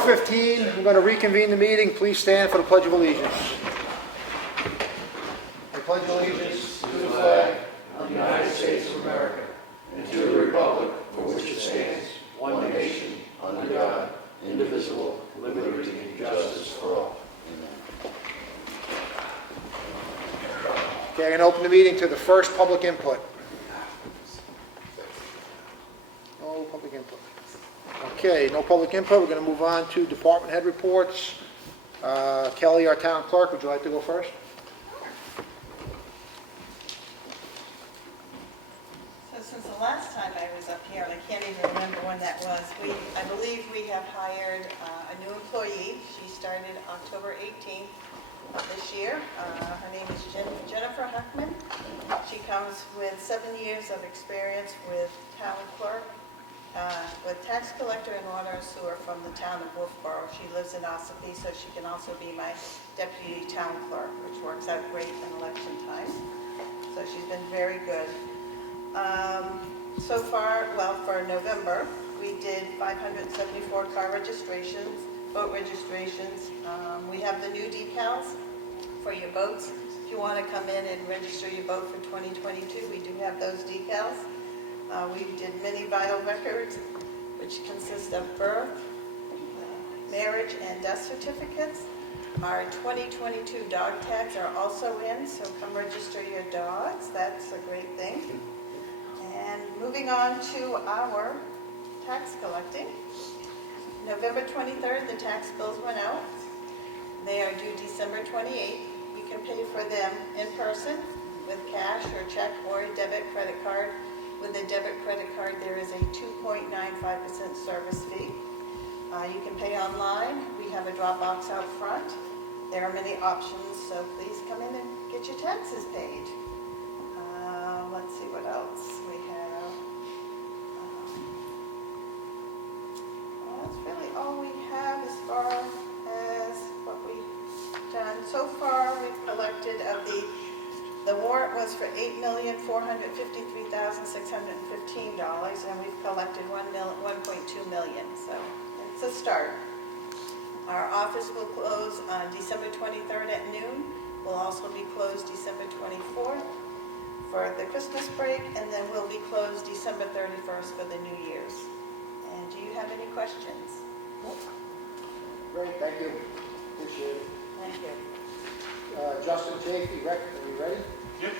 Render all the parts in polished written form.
4:15, we're going to reconvene the meeting. Please stand for the Pledge of Allegiance. I pledge allegiance to the flag of the United States of America and to the republic for which it stands, one nation, under God, indivisible, with liberty and justice for all. Amen. Okay, I'm going to open the meeting to the first public input. No public input. Okay, no public input. We're going to move on to department head reports. Kelly, our town clerk, would you like to go first? So since the last time I was up here, and I can't even remember when that was, I believe we have hired a new employee. She started October 18th of this year. Her name is Jennifer Huckman. She comes with 7 years of experience with town clerk, with tax collector and water and sewer from the town of Wolfboro. She lives in Ossipee, so she can also be my deputy town clerk, which works out great in election time. So she's been very good. So far, well, for November, we did 574 car registrations, boat registrations. We have the new decals for your boats. If you want to come in and register your boat for 2022, we do have those decals. We did many vital records, which consist of birth, marriage, and death certificates. Our 2022 dog tags are also in, so come register your dogs. That's a great thing. And moving on to our tax collecting. November 23rd, the tax bills went out. They are due December 28th. You can pay for them in person with cash or check or a debit credit card. With a debit credit card, there is a 2.95% service fee. You can pay online. We have a drop box out front. There are many options, so please come in and get your taxes paid. Let's see what else we have. That's really all we have as far as what we've done. So far, we've collected of the warrant was for $8,453,615, and we've collected $1.2 million. So it's a start. Our office will close on December 23rd at noon. We'll also be closed December 24th for the Christmas break, and then we'll be closed December 31st for the New Year's. And do you have any questions? Great, thank you. Appreciate it. Thank you. Justin, Jake, are you ready? Yep.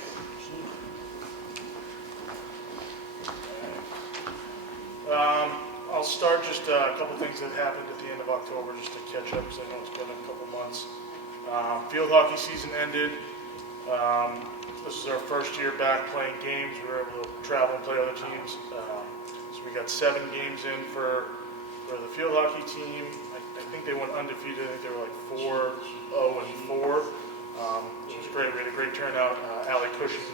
I'll start just a couple things that happened at the end of October just to catch up because I know it's been a couple months. Field hockey season ended. This is our first year back playing games. We were able to travel and play other teams. So we got 7 games in for the field hockey team. I think they went undefeated. I think they were like 4-0-4. It was great. We had a great turnout. Allie Cushing,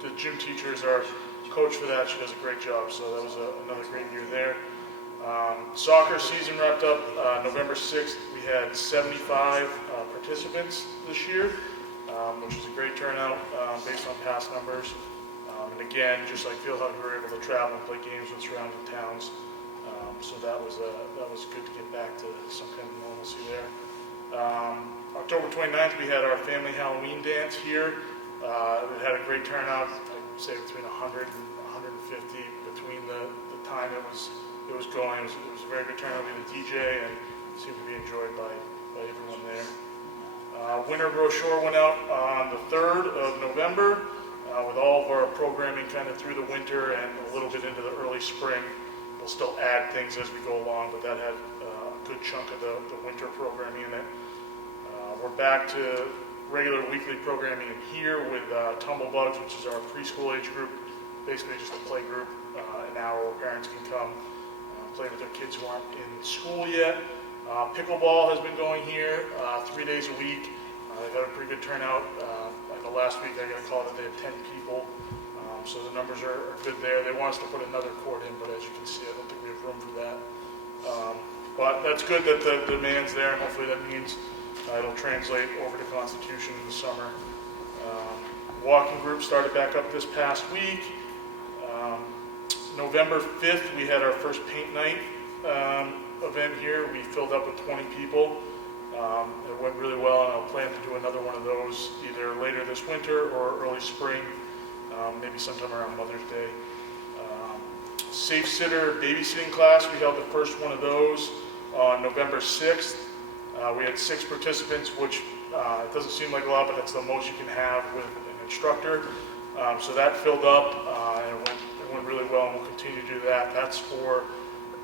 the gym teacher, is our coach for that. She does a great job. So that was another great year there. Soccer season wrapped up November 6th. We had 75 participants this year, which was a great turnout based on past numbers. And again, just like field hockey, we were able to travel and play games with surrounding towns. So that was good to get back to some kind of normalcy there. October 29th, we had our family Halloween dance here. We had a great turnout. I'd say between 100 and 150 between the time it was going. It was a very good turnout. We had a DJ and it seemed to be enjoyed by everyone there. Winter brochure went out on the 3rd of November with all of our programming kind of through the winter and a little bit into the early spring. We'll still add things as we go along, but that had a good chunk of the winter programming in it. We're back to regular weekly programming in here with Tumblebugs, which is our preschool age group, basically just a play group, an hour where parents can come play with their kids who aren't in school yet. Pickleball has been going here 3 days a week. They've had a pretty good turnout. Like the last week, I got a call that they had 10 people. So the numbers are good there. They want us to put another court in, but as you can see, I don't think we have room for that. But that's good that the demand's there, and hopefully that means it'll translate over to Constitution in the summer. Walking group started back up this past week. November 5th, we had our first paint night event here. We filled up with 20 people. It went really well, and I'll plan to do another one of those either later this winter or early spring, maybe sometime around Mother's Day. Safe Sitter Babysitting class, we held the first one of those on November 6th. We had 6 participants, which it doesn't seem like a lot, but that's the most you can have with an instructor. So that filled up, and it went really well, and we'll continue to do that. That's for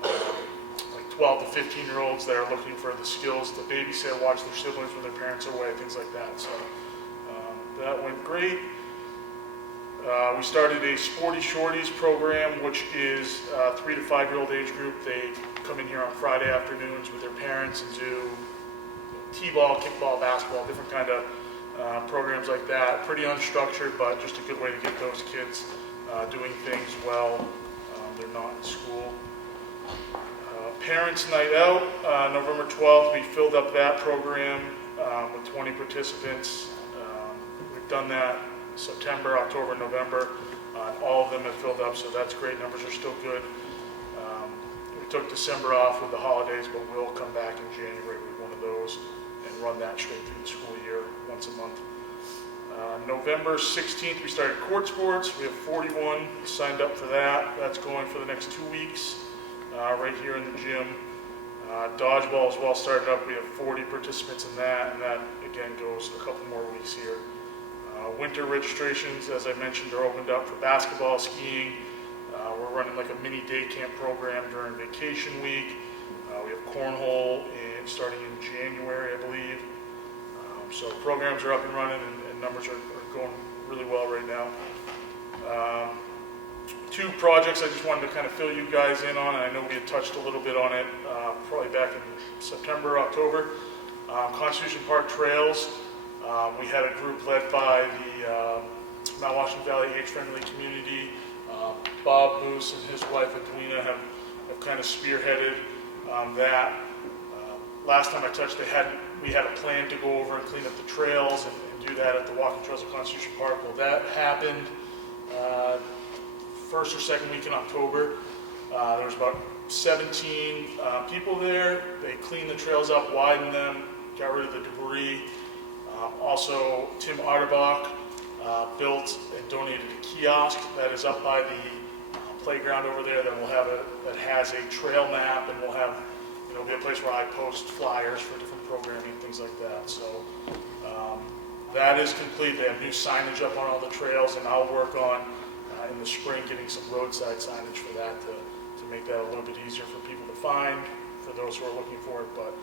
like 12 to 15-year-olds that are looking for the skills to babysit, watch their siblings when their parents are away, things like that. So that went great. We started a Sporty Shorties program, which is a 3 to 5-year-old age group. They come in here on Friday afternoons with their parents and do t-ball, kickball, basketball, different kind of programs like that. Pretty unstructured, but just a good way to get those kids doing things well. They're not in school. Parents Night Out, November 12th, we filled up that program with 20 participants. We've done that September, October, November. All of them have filled up, so that's great. Numbers are still good. We took December off with the holidays, but we'll come back in January with one of those and run that straight through the school year once a month. November 16th, we started court sports. We have 41 signed up for that. That's going for the next 2 weeks right here in the gym. Dodgeball as well started up. We have 40 participants in that, and that again goes a couple more weeks here. Winter registrations, as I mentioned, are opened up for basketball, skiing. We're running like a mini day camp program during vacation week. We have cornhole starting in January, I believe. So programs are up and running, and numbers are going really well right now. 2 projects I just wanted to kind of fill you guys in on, and I know we had touched a little bit on it probably back in September, October. Constitution Park Trails. We had a group led by the Mount Washington Valley Age-Friendly Community. Bob Moose and his wife Edwina have kind of spearheaded that. Last time I touched, we had a plan to go over and clean up the trails and do that at the walking trails of Constitution Park. Well, that happened first or second week in October. There was about 17 people there. They cleaned the trails up, widened them, got rid of the debris. Also, Tim Arterbach built and donated a kiosk that is up by the playground over there that has a trail map, and will have, be a place where I post flyers for different programming, things like that. So that is complete. They have new signage up on all the trails, and I'll work on in the spring getting some roadside signage for that to make that a little bit easier for people to find, for those who are looking for it. But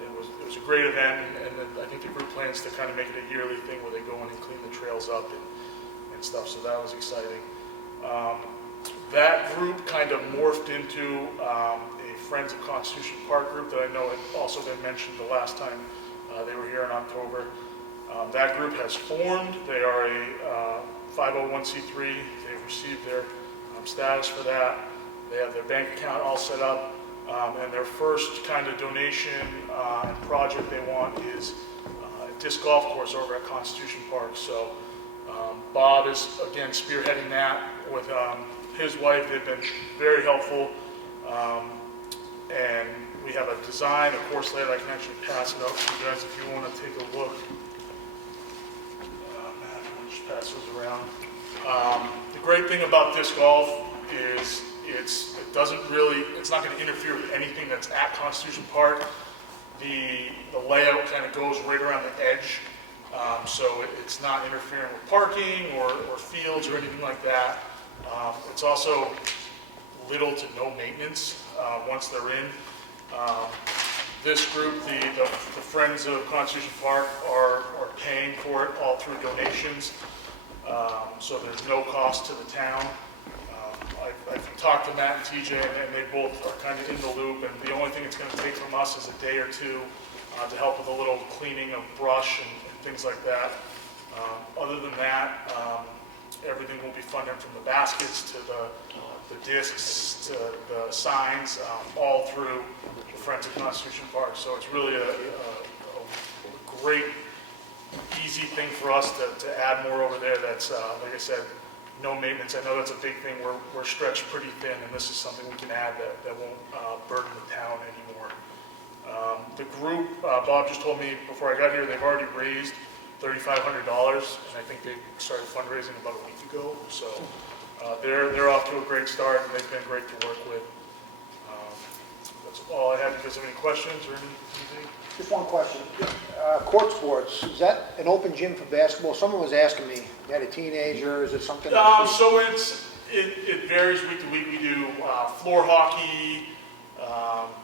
it was a great event, and I think the group plans to kind of make it a yearly thing where they go in and clean the trails up and stuff, so that was exciting. That group kind of morphed into a Friends of Constitution Park group that I know had also been mentioned the last time they were here in October. That group has formed. They are a 501c3. They've received their status for that. They have their bank account all set up. And their first kind of donation and project they want is a disc golf course over at Constitution Park. So Bob is, again, spearheading that with his wife. They've been very helpful. And we have a design, a course layout. I can actually pass it out to you guys if you want to take a look. Matt, I'll just pass those around. The great thing about disc golf is it's not going to interfere with anything that's at Constitution Park. The layout kind of goes right around the edge, so it's not interfering with parking or fields or anything like that. It's also little to no maintenance once they're in. This group, the Friends of Constitution Park, are paying for it all through donations, so there's no cost to the town. I've talked to Matt and TJ, and they both are kind of in the loop, and the only thing it's going to take from us is a day or two to help with a little cleaning of brush and things like that. Other than that, everything will be funded, from the baskets to the discs to the signs, all through the Friends of Constitution Park. So it's really a great, easy thing for us to add more over there. That's, like I said, no maintenance. I know that's a big thing. We're stretched pretty thin, and this is something we can add that won't burden the town anymore. The group, Bob just told me before I got here, they've already raised $3,500, and I think they started fundraising about a week ago. So they're off to a great start, and they've been great to work with. That's all I have. You guys have any questions or anything? Just one question. Court sports, is that an open gym for basketball? Someone was asking me, you had a teenager, is it something? So it varies week to week. We do floor hockey,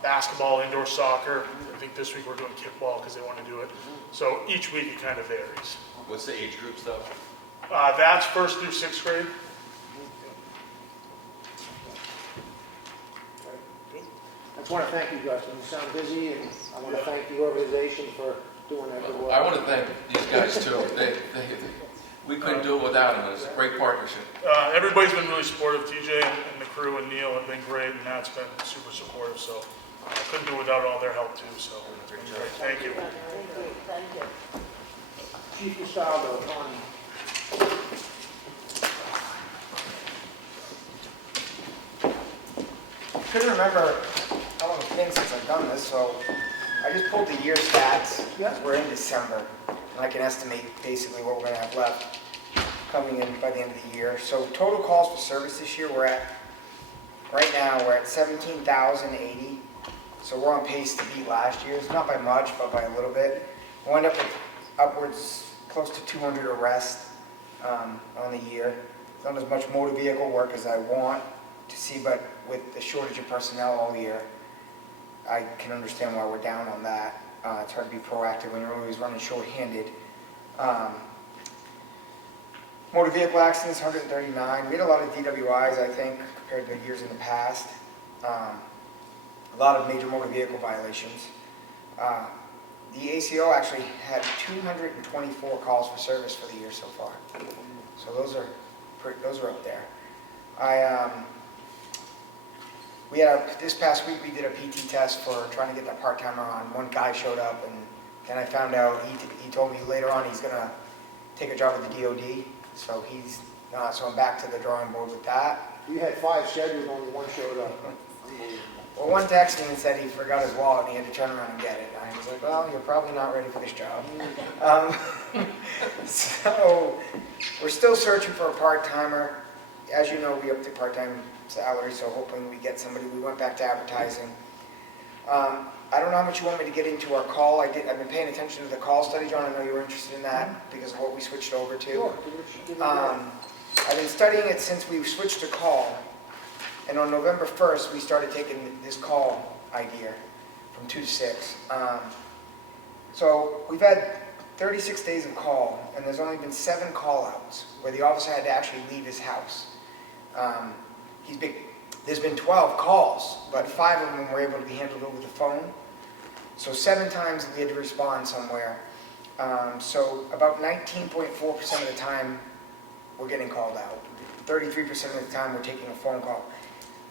basketball, indoor soccer. I think this week we're doing kickball because they want to do it. So each week it kind of varies. What's the age group stuff? That's 1st through 6th grade. I just want to thank you guys. You sound busy, and I want to thank the organization for doing that good work. I want to thank these guys too. We couldn't do it without them. It's a great partnership. Everybody's been really supportive. TJ and the crew and Neil have been great, and Matt's been super supportive. So I couldn't do it without all their help too. So it's been great. Thank you. Thank you. Chief Gustavo, Tony. Couldn't remember how long it's been since I've done this, so I just pulled the year stats. Yeah. We're in December, and I can estimate basically what we're going to have left coming in by the end of the year. So total calls for service this year, right now we're at 17,080. So we're on pace to beat last year's, not by much, but by a little bit. We'll end up with upwards close to 200 arrests on the year. Not as much motor vehicle work as I want to see, but with the shortage of personnel all year, I can understand why we're down on that. It's hard to be proactive when you're always running short-handed. Motor vehicle accidents, 139. We had a lot of DWIs, I think, compared to years in the past. A lot of major motor vehicle violations. The ACO actually had 224 calls for service for the year so far. So those are up there. This past week we did a PT test for trying to get that part-timer on. One guy showed up, and then I found out he told me later on he's gonna take a job at the DOD. So so I'm back to the drawing board with that. You had 5 scheduled, only 1 showed up. Well, one texted me and said he forgot his wallet and he had to turn around and get it. I was like, well, you're probably not ready for this job. So we're still searching for a part-timer. As you know, we upped the part-time salary, so hoping we get somebody. We went back to advertising. I don't know how much you want me to get into our call. I've been paying attention to the call study, John. I know you were interested in that because of what we switched over to. Sure. I've been studying it since we switched to call. And on November 1st, we started taking this call idea from 2 to 6. So we've had 36 days of call, and there's only been 7 call-outs where the officer had to actually leave his house. There's been 12 calls, but 5 of them were able to be handled over the phone. So 7 times we had to respond somewhere. So about 19.4% of the time we're getting called out. 33% of the time we're taking a phone call.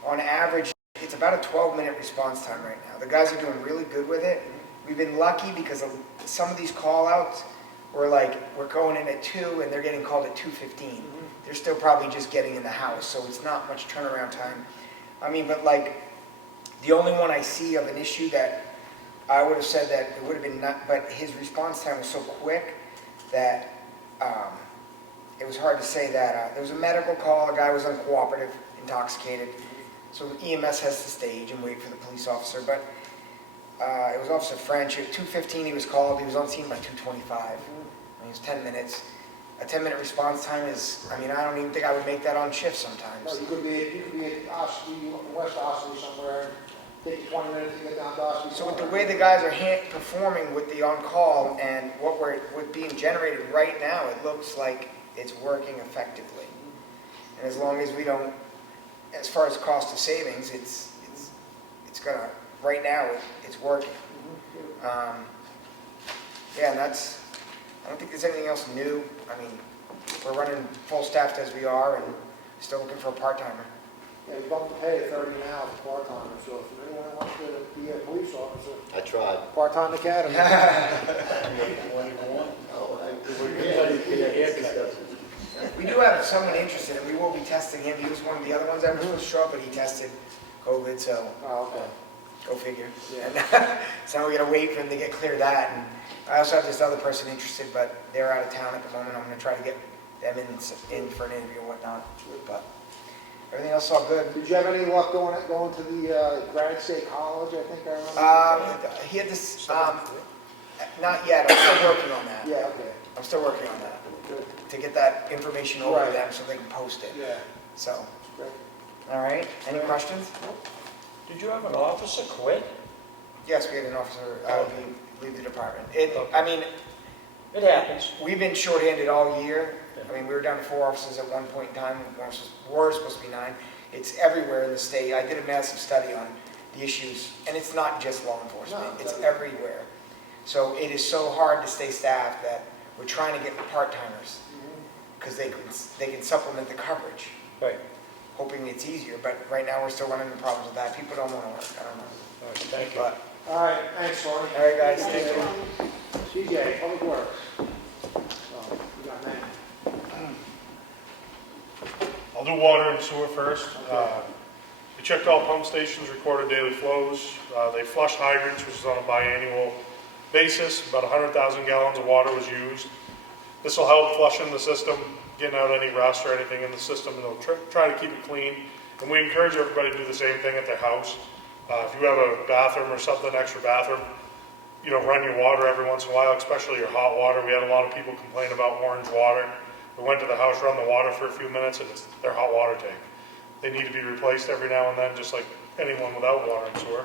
On average, it's about a 12-minute response time right now. The guys are doing really good with it. We've been lucky because of some of these call-outs we're going in at 2 and they're getting called at 2:15. They're still probably just getting in the house, so it's not much turnaround time. I mean, but the only one I see of an issue that I would have said that it would have been but his response time was so quick that it was hard to say that. There was a medical call, a guy was uncooperative, intoxicated, so EMS has to stage and wait for the police officer, but it was Officer French. At 2:15 he was called, he was on scene by 2:25. It was 10 minutes. A 10-minute response time is, I don't even think I would make that on shift sometimes. No, you could be at Ossipee, West Ossipee somewhere, and take 20 minutes to get down to Ossipee. So with the way the guys are performing with the on-call and what's being generated right now, it looks like it's working effectively. And as long as we don't, as far as cost of savings, it's gonna, right now, it's working. Yeah, and I don't think there's anything else new. We're running full staffed as we are and still looking for a part-timer. Yeah, we bumped the pay to 30 an hour for part-timer, so if anyone wants to be a police officer, I tried. part-time academy. We do have someone interested, and we will be testing him. He was one of the other ones that was supposed to show up, but he tested COVID, so Oh, okay. go figure. Yeah. So now we gotta wait for him to get cleared that, and I also have this other person interested, but they're out of town at the moment. I'm gonna try to get them in for an interview and whatnot, but everything else is all good. Did you have any luck going to the Granite State College, I think I remember? He had this, not yet, I'm still working on that. Yeah, okay. I'm still working on that, Good. to get that information over to Right. them so they can post it. Yeah. So, Great. all right, any questions? Did you have an officer quit? Yes, we had an officer leave the department. Okay. I mean, It happens. we've been shorthanded all year. I mean, we were down to 4 officers at one point in time. We're supposed to be 9. It's everywhere in the state. I did a massive study on the issues, and it's not just law enforcement. No, It's it's everywhere. So it is so hard to stay staffed that we're trying to get part-timers because they can supplement the coverage, Right. hoping it's easier. But right now, we're still running into problems with that. People don't want to work. I don't know. All right, thank you. But, All right, thanks, Tony. all right, guys, thank you. CJ, Public Works. Oh, you got that. I'll do water and sewer first. We checked all pump stations, recorded daily flows. They flushed hydrants, which is on a biannual basis. About 100,000 gallons of water was used. This will help flushing the system, getting out any rust or anything in the system, and they'll try to keep it clean. And we encourage everybody to do the same thing at their house. If you have a bathroom or something, extra bathroom, run your water every once in a while, especially your hot water. We had a lot of people complain about orange water. We went to the house, run the water for a few minutes, and it's their hot water tank. They need to be replaced every now and then, just like anyone without water and sewer.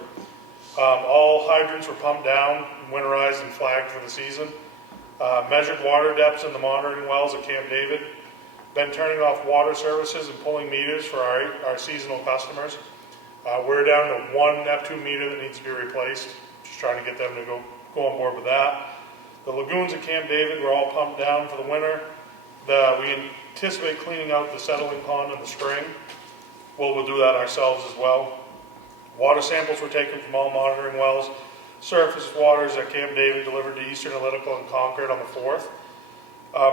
All hydrants were pumped down, winterized, and flagged for the season. Measured water depths in the monitoring wells at Camp David. Been turning off water services and pulling meters for our seasonal customers. We're down to 1 Neptune meter that needs to be replaced. Just trying to get them to go on board with that. The lagoons at Camp David were all pumped down for the winter. We anticipate cleaning out the settling pond in the spring. We'll do that ourselves as well. Water samples were taken from all monitoring wells. Surface waters at Camp David delivered to Eastern Analytical and Concord on the 4th.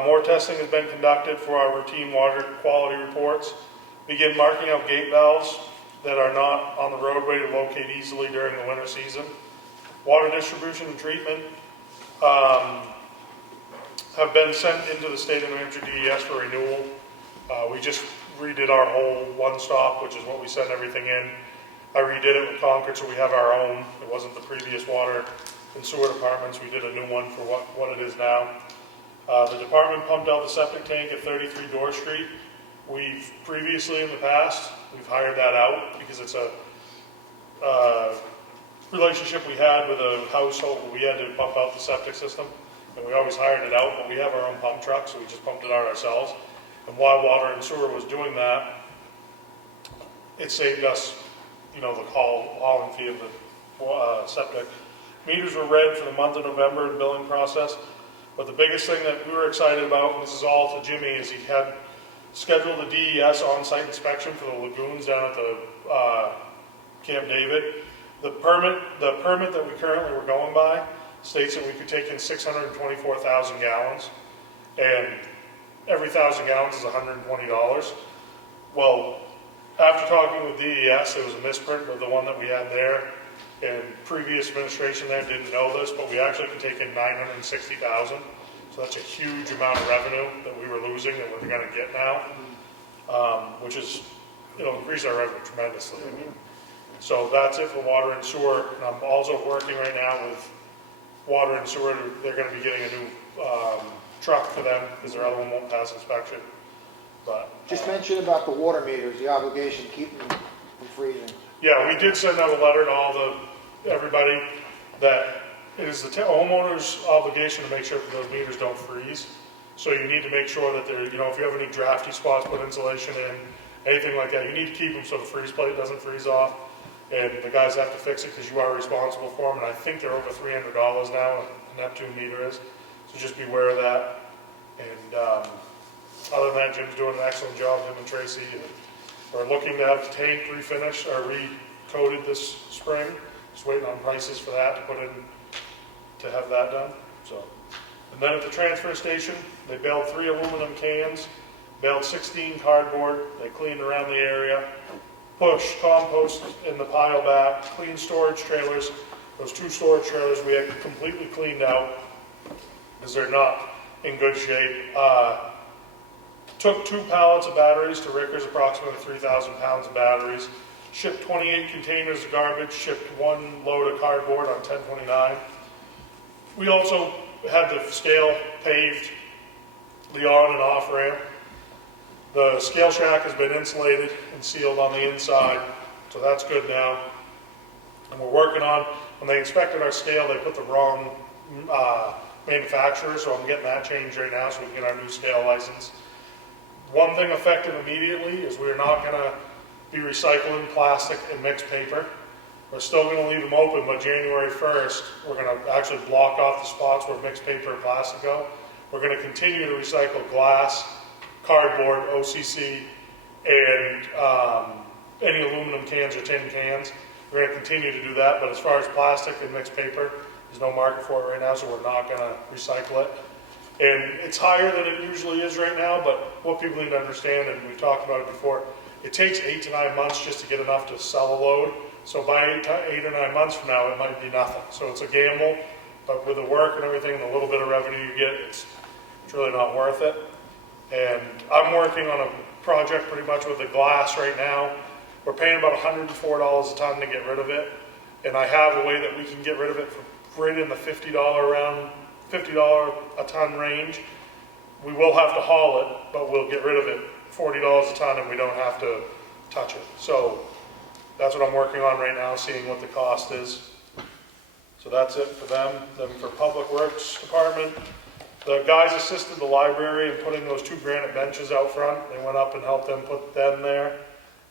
More testing has been conducted for our routine water quality reports. Begin marking out gate valves that are not on the roadway to locate easily during the winter season. Water distribution and treatment have been sent into the state of New Hampshire DES for renewal. We just redid our whole one-stop, which is what we send everything in. I redid it with Concord, so we have our own. It wasn't the previous water and sewer departments. We did a new one for what it is now. The department pumped out the septic tank at 33 Door Street. We've previously in the past, we've hired that out because it's a relationship we had with a household where we had to pump out the septic system, and we always hired it out, but we have our own pump truck, so we just pumped it out ourselves. And while water and sewer was doing that, it saved us, the hauling fee of the septic. Meters were read for the month of November in the billing process, but the biggest thing that we were excited about, and this is all to Jimmy, is he had scheduled a DES on-site inspection for the lagoons down at the Camp David. The permit that we currently were going by states that we could take in 624,000 gallons, and every 1,000 gallons is $120. Well, after talking with DES, there was a misprint of the one that we had there, and previous administration there didn't know this, but we actually could take in 960,000. So that's a huge amount of revenue that we were losing that we're going to get now, which is, it'll increase our revenue tremendously. So that's it for water and sewer. And I'm also working right now with water and sewer. They're going to be getting a new truck for them because their other one won't pass inspection. But Just mention about the water meters, the obligation to keep them from freezing. yeah, we did send out a letter to everybody that it is the homeowner's obligation to make sure that those meters don't freeze. So you need to make sure that they're, if you have any drafty spots, put insulation in, anything like that, you need to keep them so the freeze plate doesn't freeze off. And the guys have to fix it because you are responsible for them. And I think they're over $300 now, a Neptune meter is. So just be aware of that. And other than that, Jim's doing an excellent job, him and Tracy. We're looking to have the tank refinished or recoated this spring. Just waiting on prices for that to have that done. So, and then at the transfer station, they bailed 3 aluminum cans baled 16 cardboard, they cleaned around the area, pushed compost in the pile back, cleaned storage trailers. Those 2 storage trailers we had completely cleaned out because they're not in good shape. Took 2 pallets of batteries to Ricker's, approximately 3,000 pounds of batteries. Shipped 28 containers of garbage, shipped 1 load of cardboard on 10/29. We also had the scale paved, the on and off ramp. The scale shack has been insulated and sealed on the inside, so that's good now. And we're working on, when they inspected our scale, they put the wrong manufacturer, so I'm getting that changed right now so we can get our new scale license. One thing effective immediately is we're not going to be recycling plastic and mixed paper. We're still going to leave them open, but January 1st, we're going to actually block off the spots where mixed paper and plastic go. We're going to continue to recycle glass, cardboard, OCC, and any aluminum cans or tin cans. We're going to continue to do that, but as far as plastic and mixed paper, there's no market for it right now, so we're not going to recycle it. And it's higher than it usually is right now, but what people need to understand, and we've talked about it before, it takes 8 to 9 months just to get enough to sell a load. So by 8 or 9 months from now, it might be nothing. So it's a gamble, but with the work and everything and the little bit of revenue you get, it's really not worth it. And I'm working on a project pretty much with the glass right now. We're paying about $104 a ton to get rid of it. And I have a way that we can get rid of it for right in the $50 a ton range. We will have to haul it, but we'll get rid of it $40 a ton and we don't have to touch it. So that's what I'm working on right now, seeing what the cost is. So that's it for them. Then for Public Works Department, the guys assisted the library in putting those 2 granite benches out front. They went up and helped them put them there.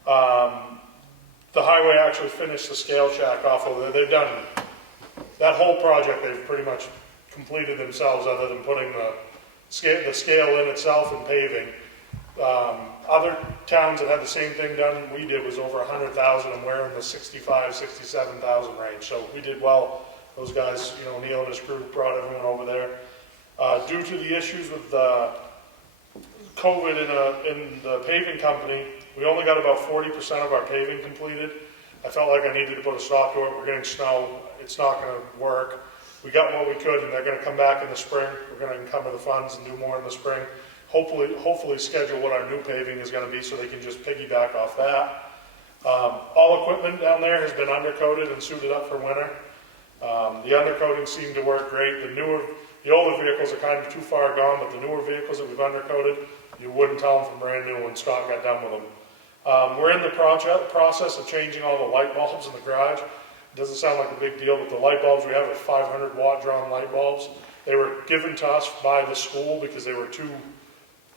The highway actually finished the scale shack off over there. They've done that whole project. They've pretty much completed themselves, other than putting the scale in itself and paving. Other towns that had the same thing done we did was over 100,000, and we're in the 65, 67,000 range. So we did well. Those guys, Neil and his group brought everyone over there. Due to the issues with COVID in the paving company, we only got about 40% of our paving completed. I felt like I needed to put a stop to it. We're getting snow. It's not going to work. We got what we could, and they're going to come back in the spring. We're going to encumber the funds and do more in the spring. Hopefully schedule what our new paving is going to be so they can just piggyback off that. All equipment down there has been undercoated and suited up for winter. The undercoating seemed to work great. The older vehicles are kind of too far gone, but the newer vehicles that we've undercoated, you wouldn't tell them from brand new when Scott got done with them. We're in the process of changing all the light bulbs in the garage. It doesn't sound like a big deal, but the light bulbs we have are 500 watt drawn light bulbs. They were given to us by the school because they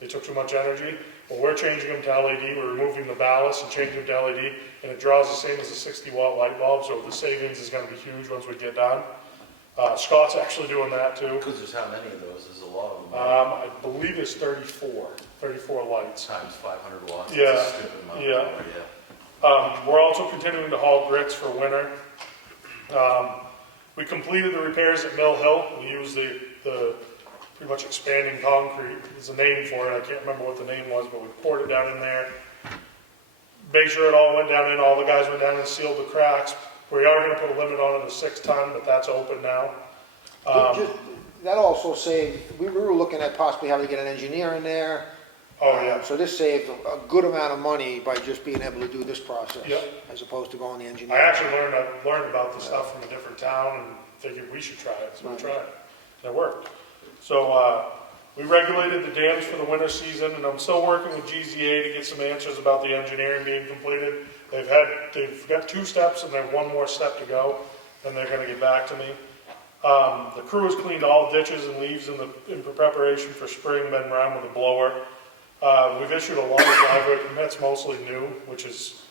took too much energy. Well, we're changing them to LED. We're removing the ballast and changing them to LED, and it draws the same as a 60 watt light bulb, so the savings is going to be huge once we get done. Scott's actually doing that too. Because there's how many of those? There's a lot of them. I believe it's 34 lights. Times 500 watts. Yeah, It's a stupid amount. yeah. We're also continuing to haul grits for winter. We completed the repairs at Mill Hill. We used the pretty much expanding concrete. There's a name for it. I can't remember what the name was, but we poured it down in there. Made sure it all went down in. All the guys went down and sealed the cracks. We are going to put a limit on it of 6 ton, but that's open now. That also saved, we were looking at possibly having to get an engineer in there. Oh, yeah. So this saved a good amount of money by just being able to do this process. Yep. As opposed to going the engineer. I actually learned about the stuff from a different town and figured we should try it, so we tried it. And it worked. So we regulated the dams for the winter season, and I'm still working with GZA to get some answers about the engineering being completed. They've got 2 steps and they have 1 more step to go, and they're going to get back to me. The crew has cleaned all ditches and leaves in preparation for spring, been around with a blower. We've issued a lot of driveway permits, mostly new, which is,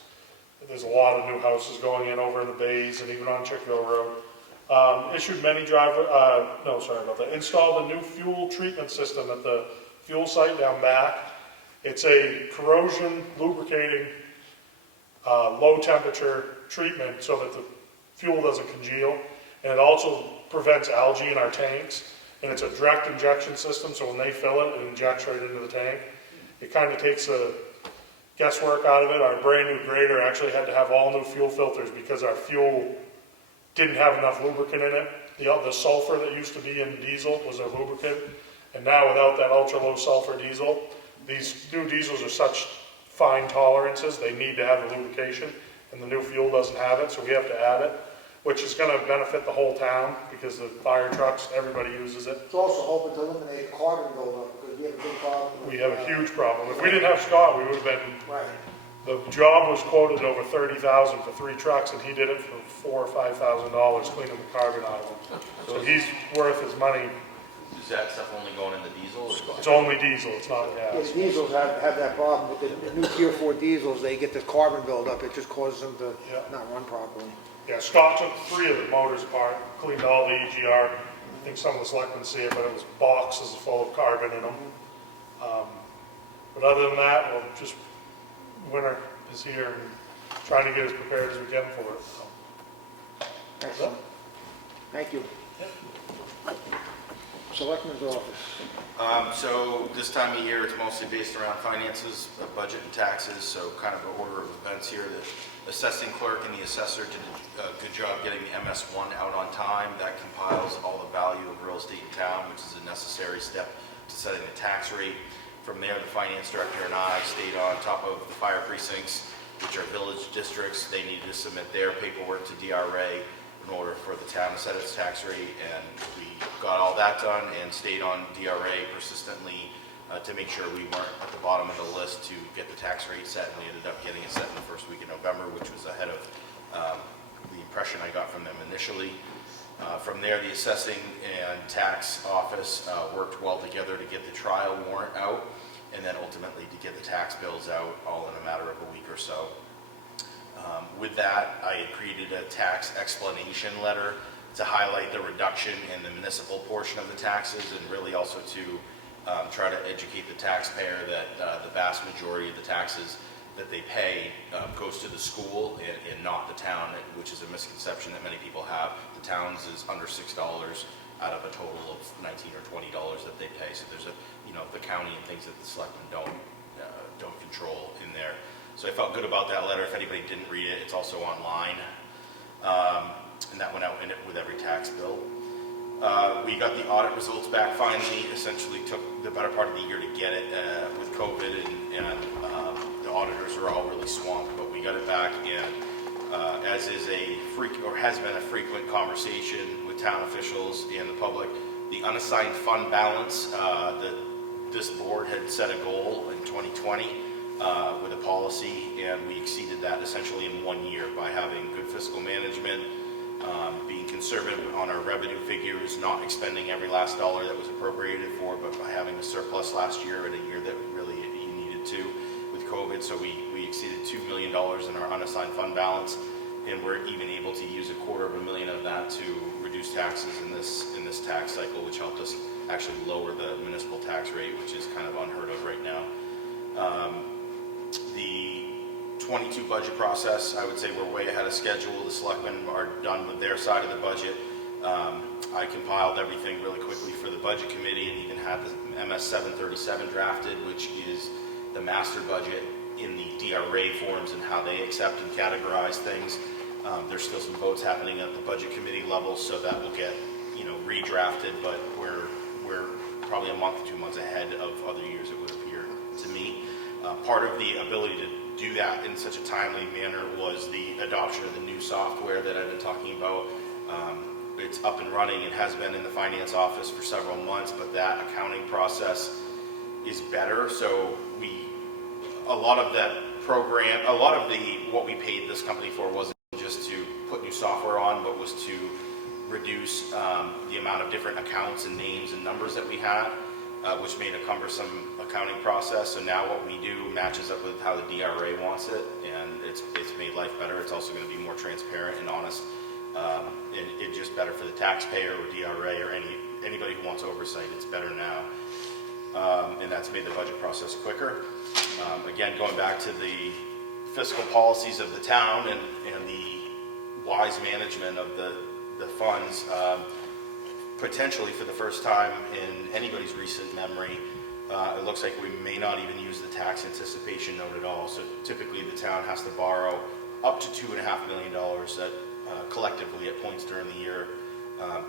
there's a lot of new houses going in over in the bays and even on Chickville Road. Issued many installed a new fuel treatment system at the fuel site down back. It's a corrosion lubricating, low temperature treatment so that the fuel doesn't congeal. And it also prevents algae in our tanks. And it's a direct injection system, so when they fill it, it injects right into the tank. It kind of takes the guesswork out of it. Our brand new grader actually had to have all new fuel filters because our fuel didn't have enough lubricant in it. The sulfur that used to be in diesel was a lubricant, and now without that ultra low sulfur diesel, these new diesels are such fine tolerances, they need to have a lubrication, and the new fuel doesn't have it, so we have to add it, which is going to benefit the whole town because the fire trucks, everybody uses it. It's also hoping to eliminate carbon buildup, because we have a big problem. We have a huge problem. If we didn't have Scott, we would have been, Right. the job was quoted over $30,000 for 3 trucks, and he did it for $4,000 or $5,000 cleaning the carbon out of them. So he's worth his money. Is that stuff only going in the diesel or going? It's only diesel, it's not Yeah, gas. the diesels have that problem with the new Tier 4 diesels, they get the carbon buildup, it just causes them to Yeah. not run properly. Yeah, Scott took 3 of the motors apart, cleaned all the EGR. I think some of the selectmen see it, but it was boxes full of carbon in them. But other than that, well, just winter is here and trying to get as prepared as we can for it. So. Excellent. Thank you. Selectmen's office. So this time of year, it's mostly based around finances, budget and taxes, so kind of an order of events here. The assessing clerk and the assessor did a good job getting the MS1 out on time. That compiles all the value of real estate in town, which is a necessary step to setting the tax rate. From there, the finance director and I stayed on top of the fire precincts, which are village districts. They needed to submit their paperwork to DRA in order for the town to set its tax rate, and we got all that done and stayed on DRA persistently to make sure we weren't at the bottom of the list to get the tax rate set, and we ended up getting it set in the first week of November, which was ahead of the impression I got from them initially. From there, the assessing and tax office worked well together to get the trial warrant out, and then ultimately to get the tax bills out all in a matter of a week or so. With that, I had created a tax explanation letter to highlight the reduction in the municipal portion of the taxes, and really also to try to educate the taxpayer that the vast majority of the taxes that they pay goes to the school and not the town, which is a misconception that many people have. The town's is under $6 out of a total of $19 or $20 that they pay. So there's the county and things that the selectmen don't control in there. So I felt good about that letter. If anybody didn't read it, it's also online. And that went out in it with every tax bill. We got the audit results back finally. Essentially took the better part of the year to get it with COVID, and the auditors are all really swamped, but we got it back. And as is has been a frequent conversation with town officials and the public, the unassigned fund balance that this board had set a goal in 2020 with a policy, and we exceeded that essentially in 1 year by having good fiscal management, being conservative on our revenue figures, not expending every last dollar that was appropriated for, but by having a surplus last year in a year that really you needed to with COVID. So we exceeded $2 million in our unassigned fund balance, and we're even able to use $250,000 of that to reduce taxes in this tax cycle, which helped us actually lower the municipal tax rate, which is kind of unheard of right now. The 22 budget process, I would say we're way ahead of schedule. The selectmen are done with their side of the budget. I compiled everything really quickly for the budget committee and even had the MS 737 drafted, which is the master budget in the DRA forms and how they accept and categorize things. There's still some votes happening at the budget committee level, so that will get redrafted, but we're probably a month to 2 months ahead of other years, it would appear to me. Part of the ability to do that in such a timely manner was the adoption of the new software that I've been talking about. It's up and running and has been in the finance office for several months, but that accounting process is better. So a lot of what we paid this company for wasn't just to put new software on, but was to reduce the amount of different accounts and names and numbers that we had, which made a cumbersome accounting process. So now what we do matches up with how the DRA wants it, and it's made life better. It's also going to be more transparent and honest, and it's just better for the taxpayer or DRA or anybody who wants oversight. It's better now, and that's made the budget process quicker. Again, going back to the fiscal policies of the town and the wise management of the funds, potentially for the first time in anybody's recent memory, It looks like we may not even use the tax anticipation note at all. So typically the town has to borrow up to $2.5 million that, collectively at points during the year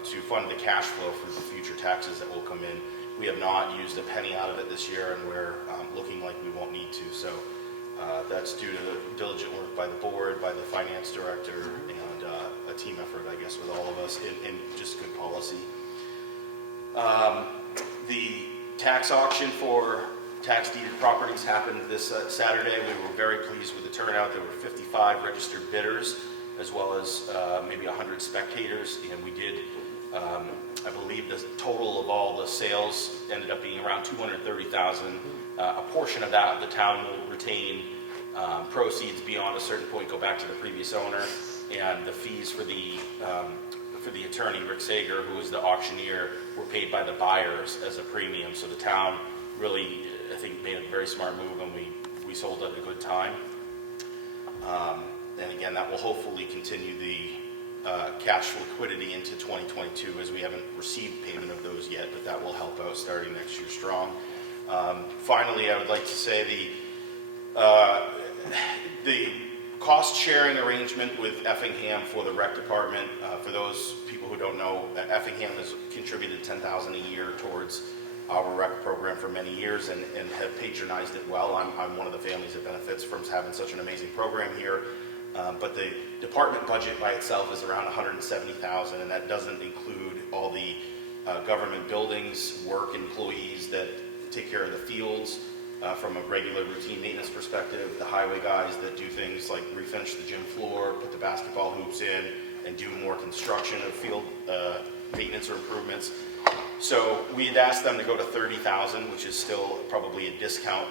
to fund the cash flow for the future taxes that will come in. We have not used a penny out of it this year, and we're looking like we won't need to. So that's due to the diligent work by the board, by the finance director, and a team effort, I guess, with all of us, and just good policy. The tax auction for tax deeded properties happened this Saturday. We were very pleased with the turnout. There were 55 registered bidders, as well as maybe 100 spectators, and we did, I believe the total of all the sales ended up being around $230,000. A portion of that the town will retain. Proceeds beyond a certain point go back to the previous owner, and the fees for the attorney, Rick Sager, who was the auctioneer, were paid by the buyers as a premium. So the town really, I think, made a very smart move, and we sold at a good time. And again, that will hopefully continue the cash liquidity into 2022, as we haven't received payment of those yet, but that will help out starting next year strong. Finally, I would like to say the cost sharing arrangement with Effingham for the rec department, for those people who don't know, Effingham has contributed $10,000 a year towards our rec program for many years and have patronized it well. I'm one of the families that benefits from having such an amazing program here. But the department budget by itself is around $170,000, and that doesn't include all the government buildings, work employees that take care of the fields from a regular routine maintenance perspective, the highway guys that do things like refinish the gym floor, put the basketball hoops in, and do more construction of field maintenance or improvements. So we had asked them to go to $30,000, which is still probably a discount,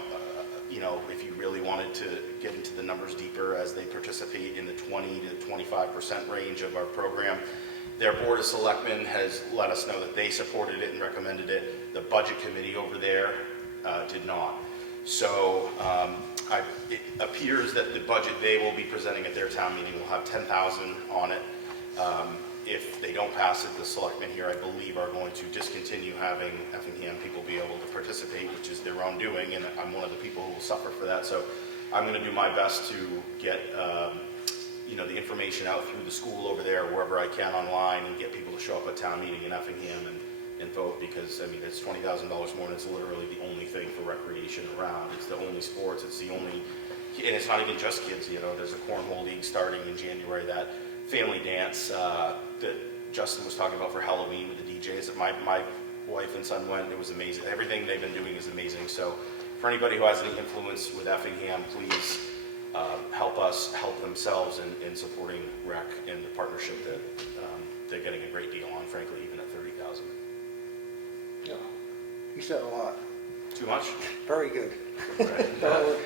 if you really wanted to get into the numbers deeper, as they participate in the 20 to 25% range of our program. Their Board of Selectmen has let us know that they supported it and recommended it. The budget committee over there did not. So it appears that the budget they will be presenting at their town meeting will have $10,000 on it. If they don't pass it, the selectmen here, I believe, are going to discontinue having Effingham people be able to participate, which is their own doing, and I'm one of the people who will suffer for that. So I'm going to do my best to get the information out through the school over there, wherever I can online, and get people to show up at town meeting in Effingham and vote, because, I mean, it's $20,000 more, and it's literally the only thing for recreation around. It's the only sports, it's the only, and it's not even just kids, there's a cornhole league starting in January, that family dance that Justin was talking about for Halloween with the DJs that my wife and son went. It was amazing. Everything they've been doing is amazing. So for anybody who has any influence with Effingham, please help us help themselves in supporting rec and the partnership that they're getting a great deal on, frankly, even at $30,000. Yeah, you said a lot. Too much? Very good. Right.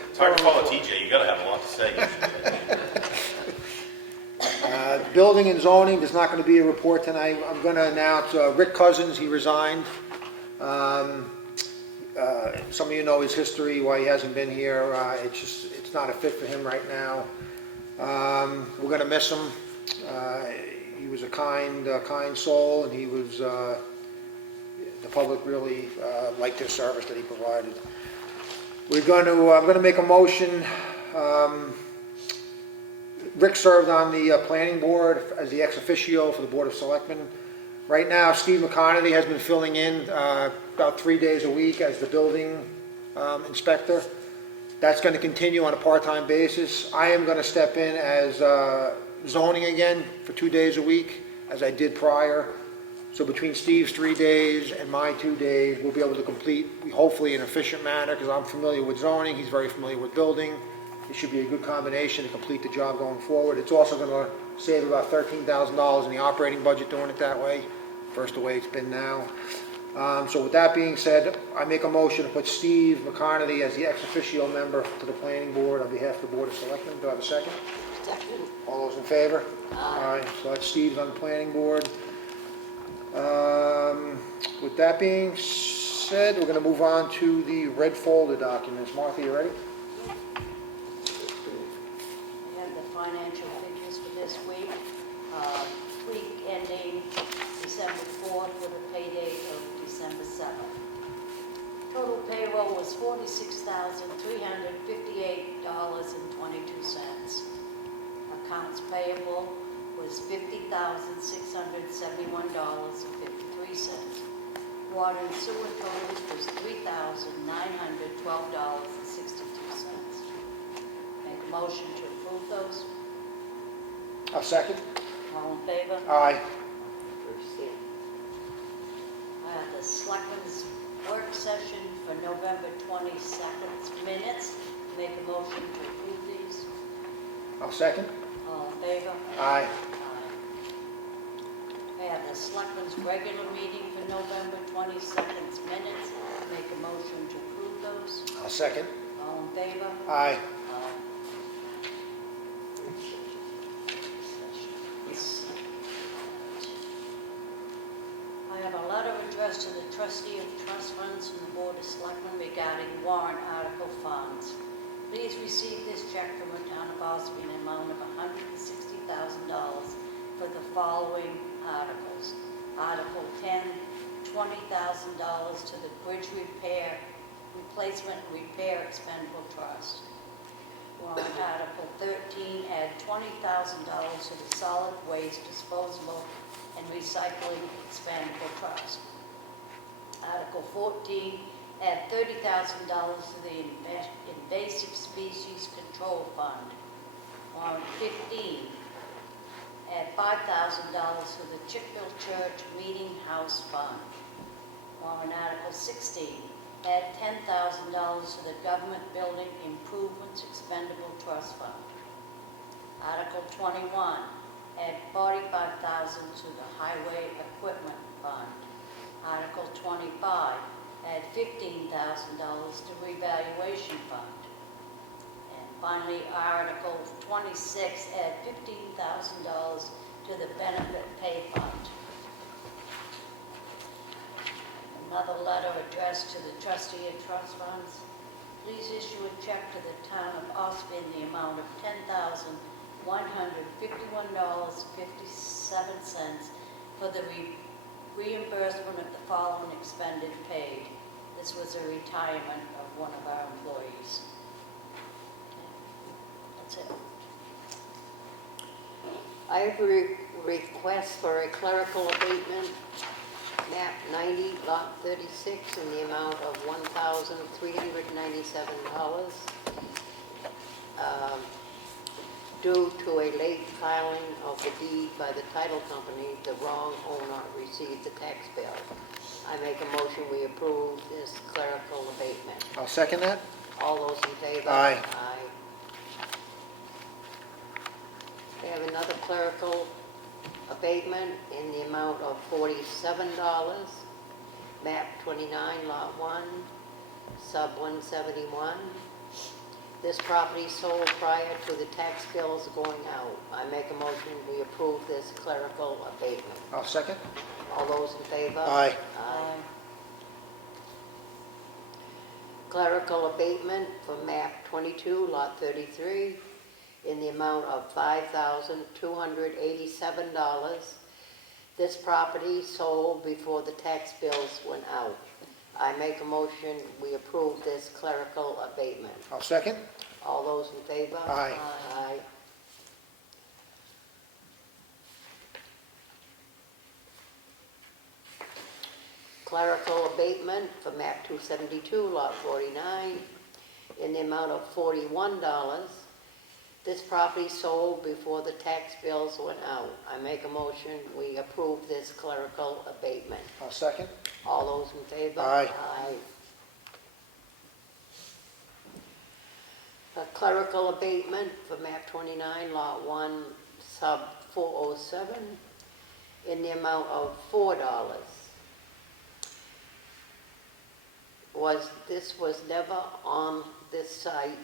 It's hard to follow TJ. You got to have a lot to say. Building and zoning, there's not going to be a report tonight. I'm going to announce Rick Cousins, he resigned. Some of you know his history, why he hasn't been here. It's not a fit for him right now. We're going to miss him. He was a kind soul, and he was, the public really liked his service that he provided. I'm going to make a motion. Rick served on the planning board as the ex officio for the Board of Selectmen. Right now, Steve McConaty has been filling in about 3 days a week as the building inspector. That's going to continue on a part-time basis. I am going to step in as zoning again for 2 days a week, as I did prior. So between Steve's 3 days and my 2 days, we'll be able to complete, hopefully in an efficient manner, because I'm familiar with zoning, he's very familiar with building. It should be a good combination to complete the job going forward. It's also going to save about $13,000 in the operating budget doing it that way, versus the way it's been now. So with that being said, I make a motion to put Steve McConaty as the ex officio member to the planning board on behalf of the Board of Selectmen. Do I have a second? Second. All those in favor? Aye. So that's Steve's on the planning board. With that being said, we're going to move on to the red folder documents. Martha, you ready? We have the financial figures for this week. Week ending December 4th with a pay date of December 7th. Total payroll Payroll was $46,358.22. Accounts payable was $50,671.53. Water and sewer totals was $3,912.62. Make a motion to approve those. I'll second. All in favor? Aye. I have the Selectmen's work session for November 22nd minutes. Make a motion to approve these. I'll second. All in favor? Aye. Aye. I have the Selectmen's regular meeting for November 22nd minutes. Make a motion to approve those. I'll second. All in favor? Aye. I have a letter addressed to the trustee of trust funds from the Board of Selectmen regarding warrant article funds. Please receive this check from the town of Ossipee in an amount of $160,000 for the following articles. Article 10, $20,000 to the Bridge Replacement Repair Expendable Trust. Warrant Article 13, add $20,000 to the Solid Waste Disposable and Recycling Expendable Trust. Article 14, add $30,000 to the Invasive Species Control Fund. Warrant 15, add $5,000 to the Chickville Church Meeting House Fund. Warrant Article 16, add $10,000 to the Government Building Improvements Expendable Trust Fund. Article 21, add $45,000 to the Highway Equipment Fund. Article 25, add $15,000 to Revaluation Fund. And finally, Article 26, add $15,000 to the Benefit Pay Fund. Another letter addressed to the trustee of trust funds. Please issue a check to the town of Ossipee in the amount of $10,151.57 for the reimbursement of the following expended paid. This was a retirement of one of our employees. That's it. I have a request for a clerical abatement, map 90, lot 36, in the amount of $1,397. Due to a late filing of the deed by the title company, the wrong owner received the tax bill. I make a motion we approve this clerical abatement. I'll second that. All those in favor? Aye. Aye. We have another clerical abatement in the amount of $47, map 29, lot 1, sub 171. This property sold prior to the tax bills going out. I make a motion we approve this clerical abatement. I'll second. All those in favor? Aye. Aye. Clerical abatement for map 22, lot 33, in the amount of $5,287. This property sold before the tax bills went out. I make a motion we approve this clerical abatement. I'll second. All those in favor? Aye. Aye. Clerical abatement for map 272, lot 49, in the amount of $41. This property sold before the tax bills went out. I make a motion we approve this clerical abatement. I'll second. All those in favor? Aye. Aye. A clerical abatement for map 29, lot 1, sub 407, in the amount of $4. This was never on this site.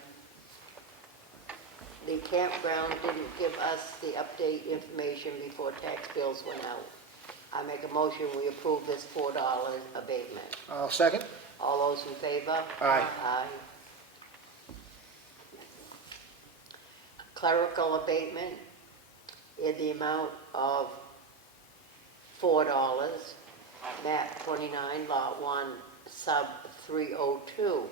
The campground didn't give us the update information before tax bills went out. I make a motion we approve this $4 abatement. I'll second. All those in favor? Aye. Aye. Clerical abatement in the amount of $4, map 29, lot 1, sub 302.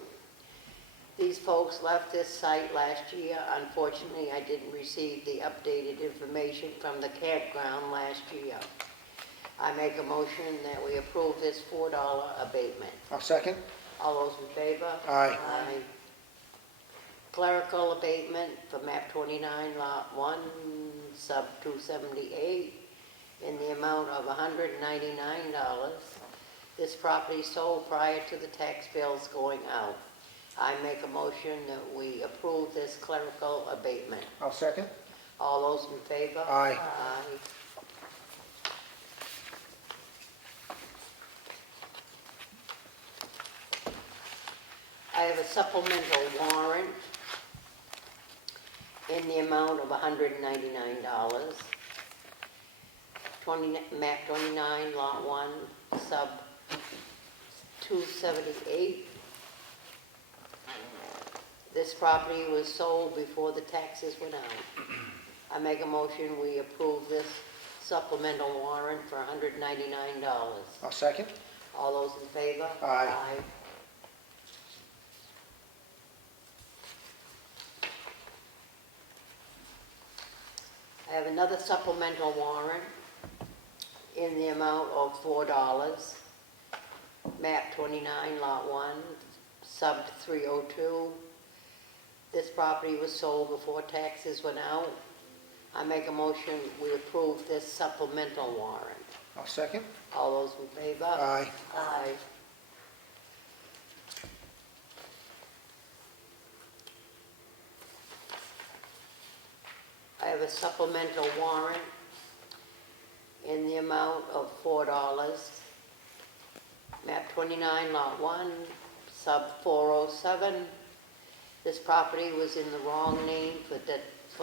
These folks left this site last year. Unfortunately, I didn't receive the updated information from the campground last year. I make a motion that we approve this $4 abatement. I'll second. All those in favor? Aye. Aye. Clerical abatement for map 29, lot 1, sub 278, in the amount of $199. This property sold prior to the tax bills going out. I make a motion that we approve this clerical abatement. I'll second. All those in favor? Aye. Aye. I have a supplemental warrant in the amount of $199. Map 29, lot 1, sub 278. This property was sold before the taxes went out. I make a motion we approve this supplemental warrant for $199. I'll second. All those in favor? Aye. I have another supplemental warrant in the amount of $4. Map 29, lot 1, sub 302. This property was sold before taxes went out. I make a motion we approve this supplemental warrant. I'll second. All those in favor? Aye. Aye. I have a supplemental warrant in the amount of $4. Map 29, lot 1, sub 407. This property was in the wrong name for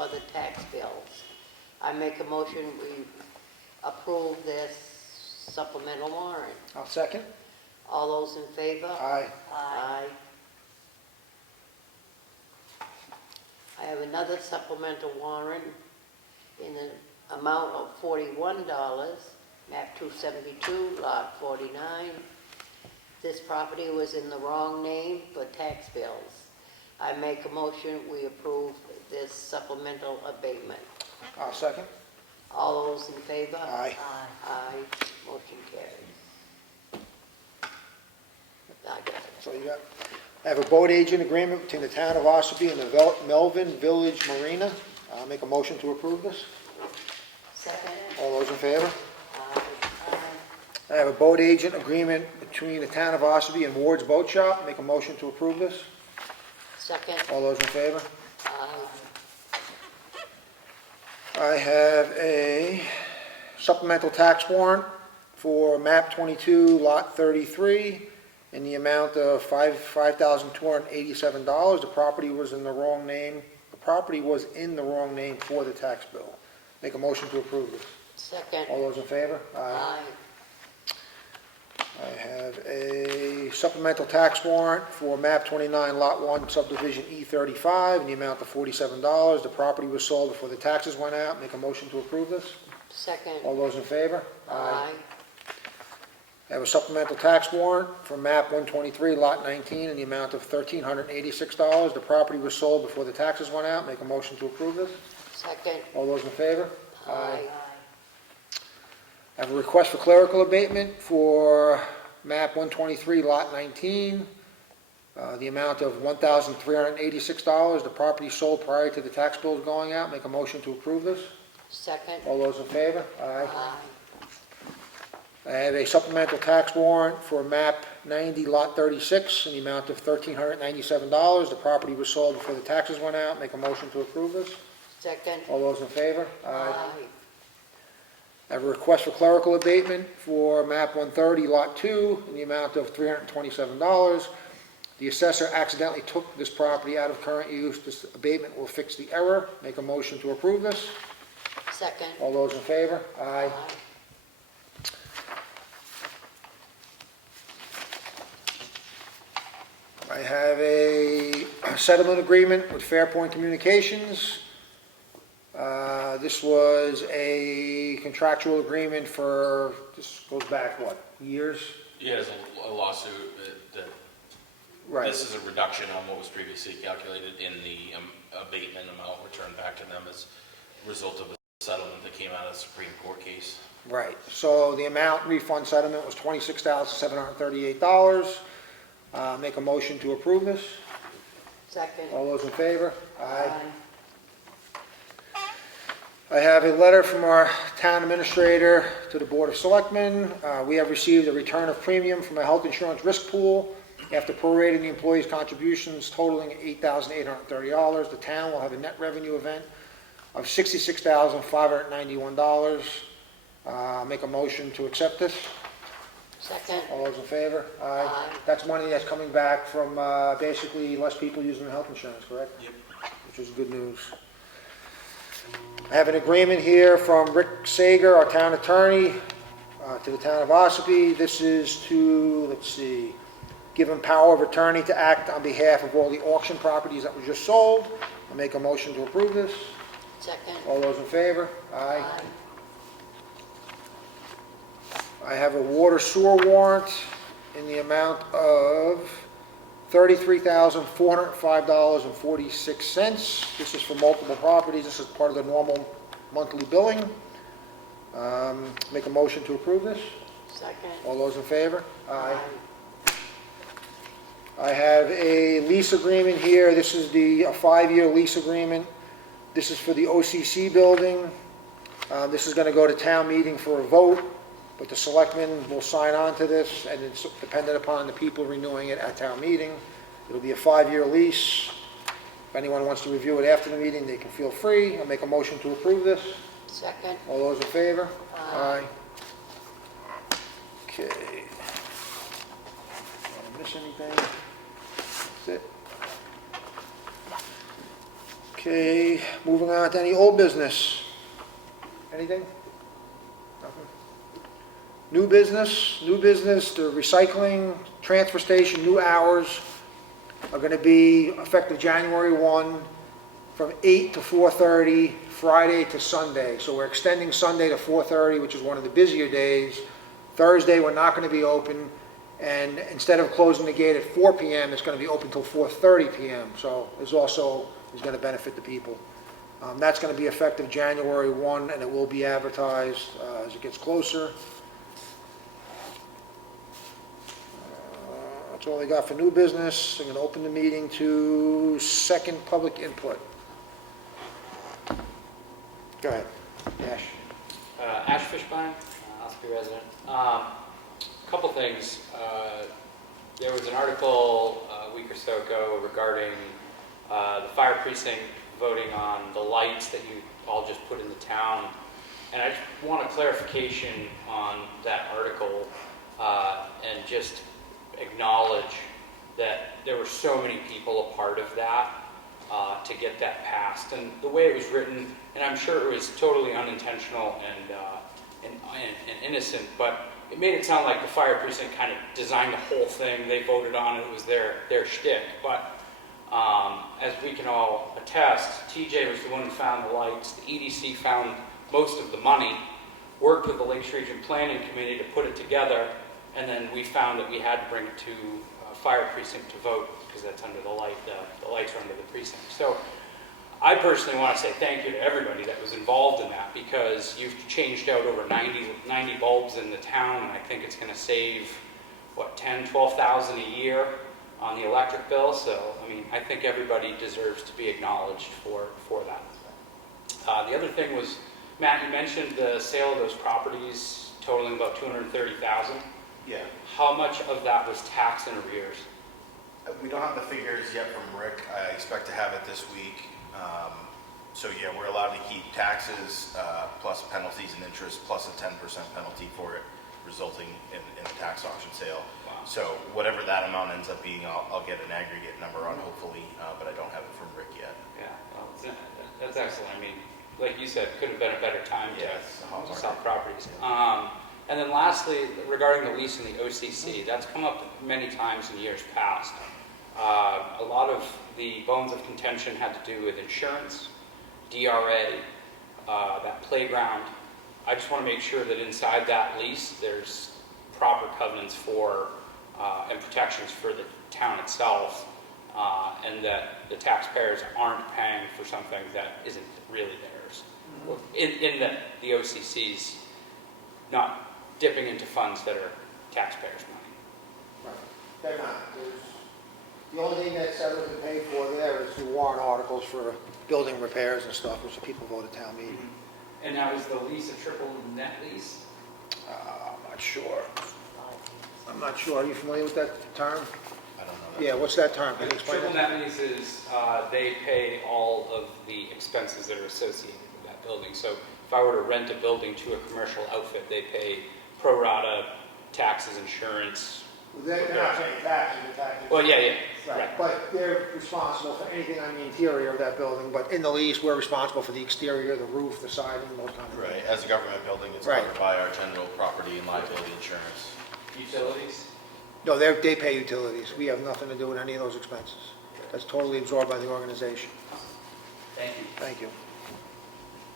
the tax bills. I make a motion we approve this supplemental warrant. I'll second. All those in favor? Aye. Aye. I have another supplemental warrant in the amount of $41, map 272, lot 49. This property was in the wrong name for tax bills. I make a motion we approve this supplemental abatement. I'll second. All those in favor? Aye. Aye. Motion carries. I got it. So you got, I have a boat agent agreement between the town of Ossipee and the Melvin Village Marina. I'll make a motion to approve this. Second? All those in favor? Aye. I have a boat agent agreement between the town of Ossipee and Ward's Boat Shop. Make a motion to approve this. Second? All those in favor? Aye. I have a supplemental tax warrant for map 22, lot 33, in the amount of $5,287. The property was in the wrong name. The property was in the wrong name for the tax bill. Make a motion to approve this. Second? All those in favor? Aye. I have a supplemental tax warrant for map 29, lot 1, subdivision E35, in the amount of $47. The property was sold before the taxes went out. Make a motion to approve this. Second? All those in favor? Aye. I have a supplemental tax warrant for map 123, lot 19, in the amount of $1,386. The property was sold before the taxes went out. Make a motion to approve this. Second? All those in favor? Aye. I have a request for clerical abatement for map 123, lot 19, the amount of $1,386. The property sold prior to the tax bills going out. Make a motion to approve this. Second? All those in favor? Aye. I have a supplemental tax warrant for map 90, lot 36, in the amount of $1,397. The property was sold before the taxes went out. Make a motion to approve this. Second? All those in favor? Aye. I have a request for clerical abatement for map 130, lot 2, in the amount of $327. The assessor accidentally took this property out of current use. This abatement will fix the error. Make a motion to approve this. Second? All those in favor? Aye. I have a settlement agreement with Fairpoint Communications. This was a contractual agreement for, this goes back, what, years? Yeah, there's a lawsuit that Right. this is a reduction on what was previously calculated in the abatement amount returned back to them as a result of a settlement that came out of the Supreme Court case. Right, so the amount refund settlement was $26,738. Make a motion to approve this. Second. All those in favor? Aye. I have a letter from our town administrator to the Board of Selectmen. We have received a return of premium from a health insurance risk pool. After prorating the employees' contributions totaling $8,830, the town will have a net revenue event of $66,591. Make a motion to accept this. Second. All those in favor? Aye. That's money that's coming back from basically less people using health insurance, correct? Yep. Which is good news. I have an agreement here from Rick Sager, our town attorney, to the town of Ossipee. This is to, let's see, give him power of attorney to act on behalf of all the auction properties that were just sold. I'll make a motion to approve this. Second. All those in favor? Aye. I have a water sewer warrant in the amount of $33,405.46. This is for multiple properties. This is part of the normal monthly billing. Make a motion to approve this. Second. All those in favor? Aye. I have a lease agreement here. This is a 5-year lease agreement. This is for the OCC building. This is going to go to town meeting for a vote, but the selectmen will sign on to this, and it's dependent upon the people renewing it at town meeting. It'll be a 5-year lease. If anyone wants to review it after the meeting, they can feel free. I'll make a motion to approve this. Second. All those in favor? Aye. Okay. Did I miss anything? That's it. Okay, moving on to any old business. Anything? Nothing? New business, the recycling, transfer station, new hours are gonna be effective January 1 from 8 to 4:30, Friday to Sunday. So we're extending Sunday to 4:30, which is one of the busier days. Thursday, we're not gonna be open, and instead of closing the gate at 4 p.m., it's gonna be open till 4:30 p.m. So it's also is gonna benefit the people. That's gonna be effective January 1, and it will be advertised as it gets closer. That's all I got for new business. I'm going to open the meeting to second public input. Go ahead, Ash. Ash Fishbein, Ossipee resident. Couple things. There was an article a week or so ago regarding the fire precinct voting on the lights that you all just put in the town. And I just want a clarification on that article and just acknowledge that there were so many people a part of that to get that passed. And the way it was written, and I'm sure it was totally unintentional and innocent, but it made it sound like the fire precinct kind of designed the whole thing. They voted on it. It was their shtick. But as we can all attest, TJ was the one who found the lights. The EDC found most of the money, worked with the Lakes Region Planning Committee to put it together, and then we found that we had to bring it to fire precinct to vote because that's under the light. The lights are under the precinct. So I personally want to say thank you to everybody that was involved in that, because you've changed out over 90 bulbs in the town, and I think it's going to save, what, 10, 12,000 a year on the electric bill. So, I mean, I think everybody deserves to be acknowledged for that. The other thing was, Matt, you mentioned the sale of those properties totaling about $230,000. Yeah. How much of that was tax and arrears? We don't have the figures yet from Rick. I expect to have it this week. So yeah, we're allowed to keep taxes plus penalties and interest plus a 10% penalty for it, resulting in a tax auction sale. Wow. So whatever that amount ends up being, I'll get an aggregate number on hopefully, but I don't have it from Rick yet. Yeah, well, that's excellent. I mean, like you said, could have been a better time Yes, to sell properties. And then lastly, regarding the lease in the OCC, that's come up many times in years past. A lot of the bones of contention had to do with insurance, DRA, that playground. I just want to make sure that inside that lease, there's proper covenants for, and protections for the town itself, and that the taxpayers aren't paying for something that isn't really theirs. In that the OCC's not dipping into funds that are taxpayers' money. Right. They're not. The only thing that's ever been paid for there is the warrant articles for building repairs and stuff, which the people vote at town meeting. And now is the lease a triple net lease? I'm not sure. I'm not sure. Are you familiar with that term? I don't know that. Yeah, what's that term? Can you explain Triple that? net leases, they pay all of the expenses that are associated with that building. So if I were to rent a building to a commercial outfit, they pay pro rata, taxes, insurance. They're not paying taxes, Well, yeah, Right, right. but they're responsible for anything on the interior of that building, but in the lease, we're responsible for the exterior, the roof, the siding, those kind of things. Right, as a government building, it's Right. covered by our general property and liability insurance. Utilities? No, they pay utilities. We have nothing to do with any of those expenses. That's totally absorbed by the organization. Thank you. Thank you.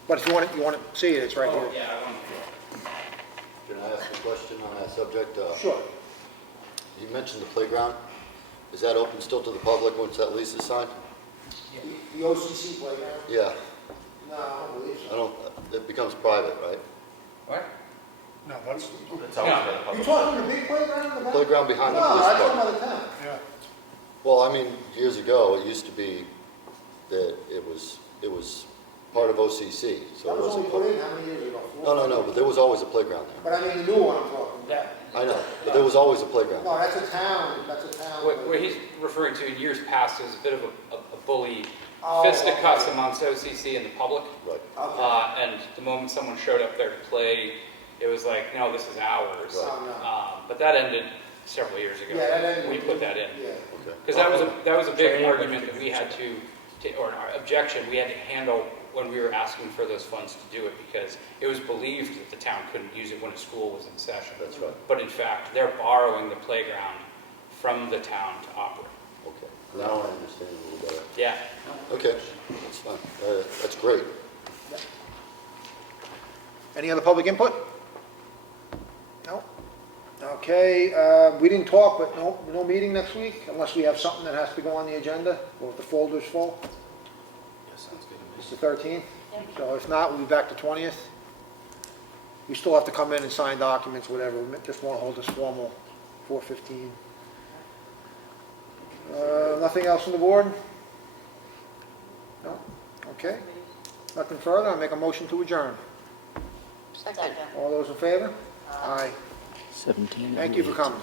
But if you want to see it, it's right here. Yeah, I want to. Can I ask a question on that subject? Sure. You mentioned the playground. Is that open still to the public once that lease is signed? The OCC playground? Yeah, No, I don't believe I so. don't, it becomes private, right? What? No, that's... It's always been a You public. talking the big playground in the back? Playground behind the No, police I'm talking department. about the town. Yeah. Well, I mean, years ago, it used to be that it was part of OCC, so That it was wasn't. only put in how many years ago? No, but there was always a playground there. But I mean the new one I'm talking about. I know, but there was always a playground. No, that's a town. What he's referring to in years past is a bit of a bully Oh, fisticuffs okay. amongst OCC and the public. Right. Okay. And the moment someone showed up there to play, it was like, no, this is ours. Right. Oh, no. But that ended several years ago. Yeah, that ended. We put that in. Yeah. Okay. Because that was a big argument that we had to, or our objection, we had to handle when we were asking for those funds to do it, because it was believed that the town couldn't use it when a school was in session. That's right. But in fact, they're borrowing the playground from the town to operate. Okay, now I understand a little better. Yeah. Okay, that's fine. That's great. Any other public input? No? Okay, we didn't talk, but no meeting next week, unless we have something that has to go on the agenda, or if the folder's full. Yeah, sounds good to me. It's the 13th, so if not, we'll be back the 20th. We still have to come in and sign documents, whatever, we just want to hold this formal 4:15. Nothing else on the board? No? Okay. Nothing further, I'll make a motion to adjourn. Second. All those in favor? Aye. 17. Thank you for coming.